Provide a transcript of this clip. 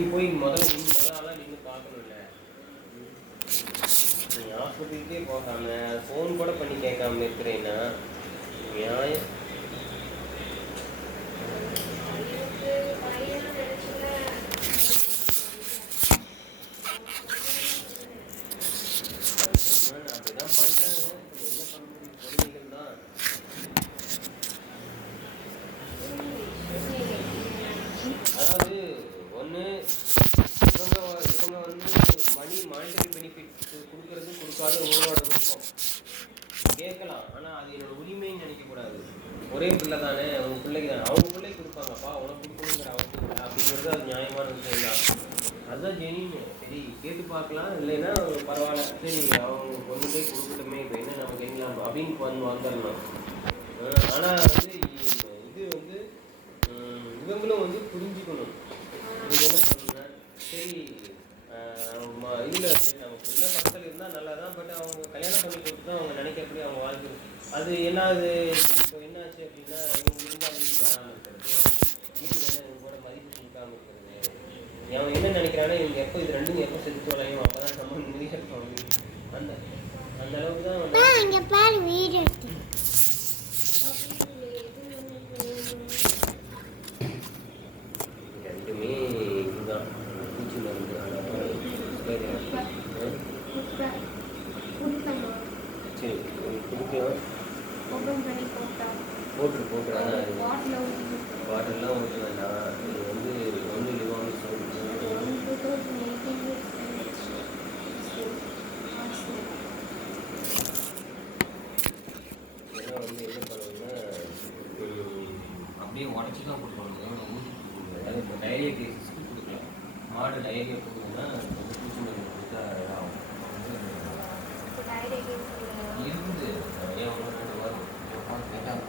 நீ போய் முதல் நாளாக நின்று பார்க்கணும்ல. நீ ஹாஸ்பிட்டலுக்கே போகாம ஃபோன் கூட பண்ணி கேட்காம இருக்கிறேன்னா நியாயம். அப்படிதான் பண்றாங்க. என்ன பண்றது? பொறுமைகள் தான். அதாவது ஒன்று இவங்க மானிட்டரி பெனிஃபிட் கொடுக்கறது கொடுக்காத உங்களோட விருப்பம் கேட்கலாம். ஆனால் அது என்னோட உரிமைன்னு நினைக்கக்கூடாது. ஒரே பிள்ளை தானே, அவங்க பிள்ளைக்கு தானே, அவங்க பிள்ளைக்கு கொடுப்பாங்கப்பா, உனக்கு கொடுக்கணுங்கிற அவசியம் இல்லை அப்படிங்கிறது அது நியாயமான விஷயம் தான். அதுதான் ஜெனின்னு. சரி கேட்டு பார்க்கலாம், இல்லைன்னா பரவாயில்ல, சரி அவங்க கொண்டு போய் கொடுக்கட்டுமே, இப்போ என்ன நம்ம கேட்கலாம் அப்படின்னு வந்துடலாம். ஆனால் வந்து இது வந்து இவங்களும் வந்து புரிஞ்சுக்கணும். நீங்கள் என்ன பண்ணுங்க, சரி இதில் சரி நம்ம பிள்ளை பக்கத்தில் இருந்தால் நல்லா தான், பட் அவங்க கல்யாணம் பண்ணி கொடுத்து தான் அவங்க நினைக்கிறபடி அவங்க வாழ்க்கை அது என்னாது. இப்போ என்னாச்சு அப்படின்னா இவங்க இருந்தால் வீட்டுக்கு வராமல் இருக்கிறது, வீட்டுக்கு என்ன இவங்க கூட மதிப்பு கொடுக்காமல் இருக்கிறது. அவன் என்ன நினைக்கிறான்னா இவங்க எப்போ இது ரெண்டும் எப்போ செஞ்சு வரையும் அப்போ தான் நம்ம நிறைய அந்த அந்த அளவுக்கு தான் வீடு ரெண்டுமே இதுதான். பூச்சி மருந்து சரி கொடுக்கலாம். போட்டு அதான் பாட்டிலாம் ஊற்ற வேண்டாம். இது வந்து ஒன்று லிவாமல் இதெல்லாம் வந்து என்ன பண்ணுவோம்னா அப்படியே உடச்சி தான் கொடுப்பாங்க. ஊற்றி கொடுக்கணும். இப்போ டைரியா கேஸஸ்க்கு கொடுக்கலாம். மாடு டைரியா கொடுக்குன்னா பூச்சி மருந்து கொடுத்தா ஆகும். இருக்குது நிறையா ஒன்று கேட்டால்